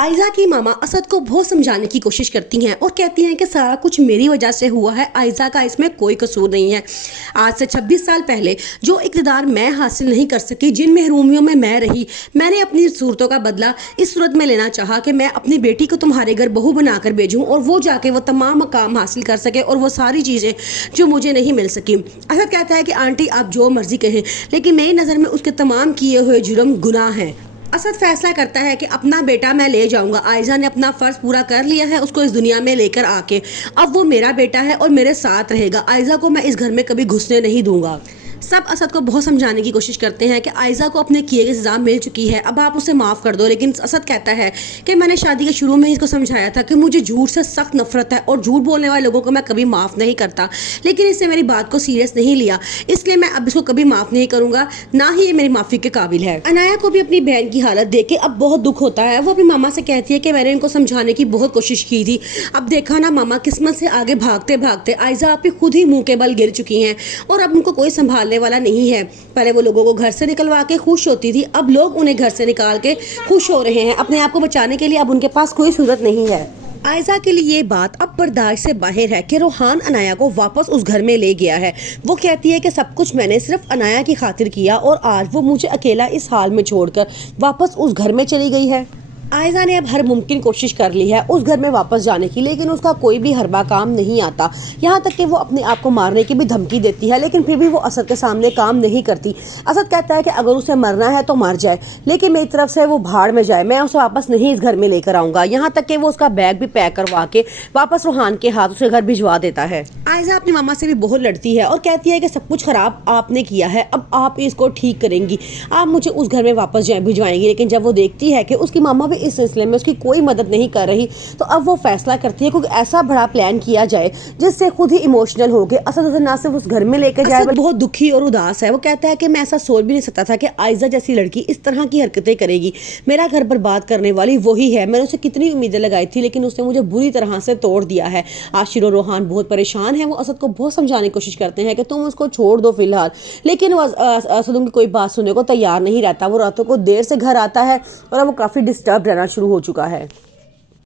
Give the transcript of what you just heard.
आयजा की मामा असद को बहुत समझाने की कोशिश करती हैं और कहती हैं कि सारा कुछ मेरी वजह से हुआ है, आयजा का इसमें कोई कसूर नहीं है। आज से 26 साल पहले जो इक़्तिदार मैं हासिल नहीं कर सकी, जिन महरूमियों में मैं रही, मैंने अपनी सूरतों का बदला इस सूरत में लेना चाहा कि मैं अपनी बेटी को तुम्हारे घर बहू बनाकर भेजूँ और वो जाके वो तमाम मकाम हासिल कर सके और वो सारी चीज़ें जो मुझे नहीं मिल सकी। असद कहता है कि आंटी आप जो मर्ज़ी कहें, लेकिन मेरी नज़र में उसके तमाम किए हुए जुर्म गुनाह हैं। असद फैसला करता है कि अपना बेटा मैं ले जाऊंगा। आयजा ने अपना फ़र्ज़ पूरा कर लिया है उसको इस दुनिया में लेकर आके, अब वो मेरा बेटा है और मेरे साथ रहेगा। आयजा को मैं इस घर में कभी घुसने नहीं दूंगा। सब असद को बहुत समझाने की कोशिश करते हैं कि आयजा को अपने किए की सज़ा मिल चुकी है, अब आप उसे माफ़ कर दो। लेकिन असद कहता है कि मैंने शादी के शुरू में ही इसको समझाया था कि मुझे झूठ से सख्त नफरत है और झूठ बोलने वाले लोगों को मैं कभी माफ़ नहीं करता, लेकिन इसने मेरी बात को सीरियस नहीं लिया, इसलिए मैं अब इसको कभी माफ़ नहीं करूँगा, ना ही ये मेरी माफ़ी के काबिल है। अनाया को भी अपनी बहन की हालत देख के अब बहुत दुख होता है। वो अपनी मामा से कहती है कि मैंने इनको समझाने की बहुत कोशिश की थी, अब देखा ना मामा, किस्मत से आगे भागते भागते आयजा आप ही खुद ही मुँह के बल गिर चुकी हैं और अब उनको कोई संभालने वाला नहीं है। पहले वो लोगों को घर से निकलवा के खुश होती थी, अब लोग उन्हें घर से निकाल के खुश हो रहे हैं। अपने आप को बचाने के लिए अब उनके पास कोई सूरत नहीं है। आयजा के लिए ये बात अब बर्दाश्त से बाहर है कि रोहान अनाया को वापस उस घर में ले गया है। वो कहती है कि सब कुछ मैंने सिर्फ अनाया की खातिर किया और आज वो मुझे अकेला इस हाल में छोड़कर वापस उस घर में चली गई है। आयजा ने अब हर मुमकिन कोशिश कर ली है उस घर में वापस जाने की, लेकिन उसका कोई भी हरबा काम नहीं आता। यहाँ तक कि वो अपने आप को मारने की भी धमकी देती है, लेकिन फिर भी वो असद के सामने काम नहीं करती। असद कहता है कि अगर उसे मरना है तो मर जाए, लेकिन मेरी तरफ से वो भाड़ में जाए, मैं उसे वापस नहीं इस घर में लेकर आऊँगा। यहाँ तक कि वो उसका बैग भी पैक करवा के वापस रोहान के हाथ उसे घर भिजवा देता है। आयजा अपनी मामा से भी बहुत लड़ती है और कहती है कि सब कुछ खराब आपने किया है, अब आप इसको ठीक करेंगी, आप मुझे उस घर में वापस भिजवाएंगी। लेकिन जब वो देखती है कि उसकी मामा भी इस सिलसिले में उसकी कोई मदद नहीं कर रही, तो अब वो फैसला करती है कि ऐसा बड़ा प्लान किया जाए जिससे खुद ही इमोशनल हो के असद उसे ना सिर्फ उस घर में लेकर जाए, बहुत दुखी और उदास है। वो कहता है कि मैं ऐसा सोच भी नहीं सकता था कि आयजा जैसी लड़की इस तरह की हरकतें करेगी, मेरा घर बर्बाद करने वाली वही है, मैंने उसे कितनी उम्मीदें लगाई थी लेकिन उसने मुझे बुरी तरह से तोड़ दिया है। आशिर और रोहान बहुत परेशान है। वो असद को बहुत समझाने की कोशिश करते हैं कि तुम उसको छोड़ दो फिलहाल, लेकिन वो असद उनकी कोई बात सुनने को तैयार नहीं रहता। वो रातों को देर से घर आता है और अब वो काफ़ी डिस्टर्ब रहना शुरू हो चुका है।